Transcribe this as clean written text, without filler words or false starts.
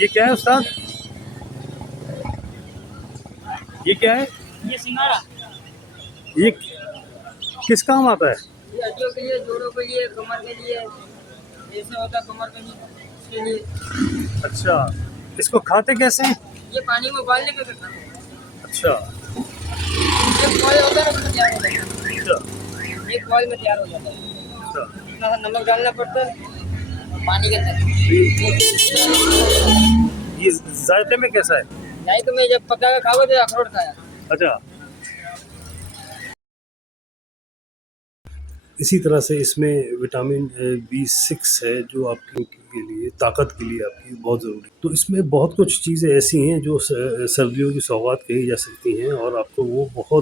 ये क्या है उस्ताद? ये क्या है? ये सिंगाड़ा, ये किस काम आता है? ये हड्डियों के लिए, जोड़ों के लिए, कमर के लिए, ऐसा होता है कमर के लिए, उसके लिए। अच्छा, इसको खाते कैसे हैं? ये पानी में उबालने के करना है। अच्छा एक बॉयल होता है ना, उसमें तैयार हो जाता है। अच्छा एक बॉयल में तैयार हो जाता है। अच्छा। इतना सा नमक डालना पड़ता है पानी के अंदर। ये जायके में कैसा है? नहीं तो मैं जब पका के खाओगे तो अखरोट खाया। अच्छा, इसी तरह से इसमें विटामिन B6 है जो आपके के लिए, ताकत के लिए आपकी बहुत ज़रूरी है। तो इसमें बहुत कुछ चीज़ें ऐसी हैं जो सर्दियों की सौगात कही जा सकती हैं और आपको वो बहुत